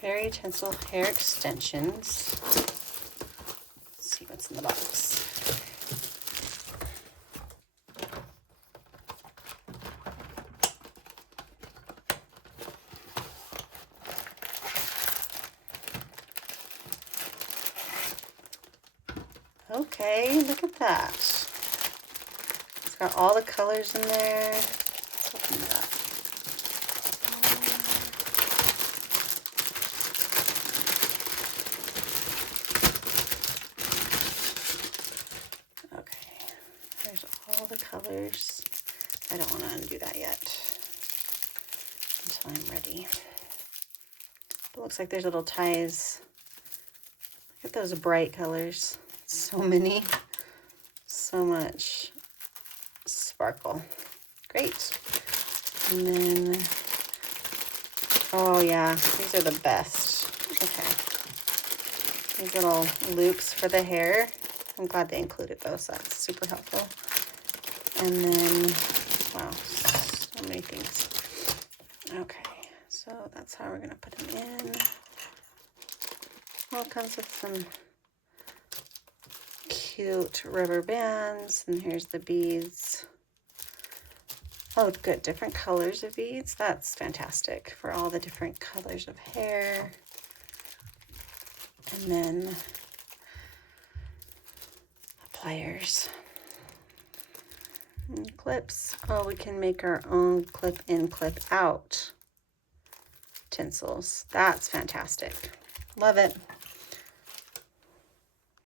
Fairy Tinsel hair extensions. Let's see what's in the box. Okay, look at that. It's got all the colors in there. Let's open it up. Okay, there's all the colors. I don't want to undo that yet until I'm ready. It looks like there's little ties. Look at those bright colors. So many. So much sparkle. Great. And then, oh yeah, these are the best. Okay. These little loops for the hair. I'm glad they included those. That's super helpful. And then, wow, so many things. Okay, so that's how we're gonna put them in. Well, it comes with some cute rubber bands, and here's the beads. Oh, good, different colors of beads. That's fantastic for all the different colors of hair. And then pliers and clips. Oh, we can make our own clip in, clip out tinsels. That's fantastic. Love it.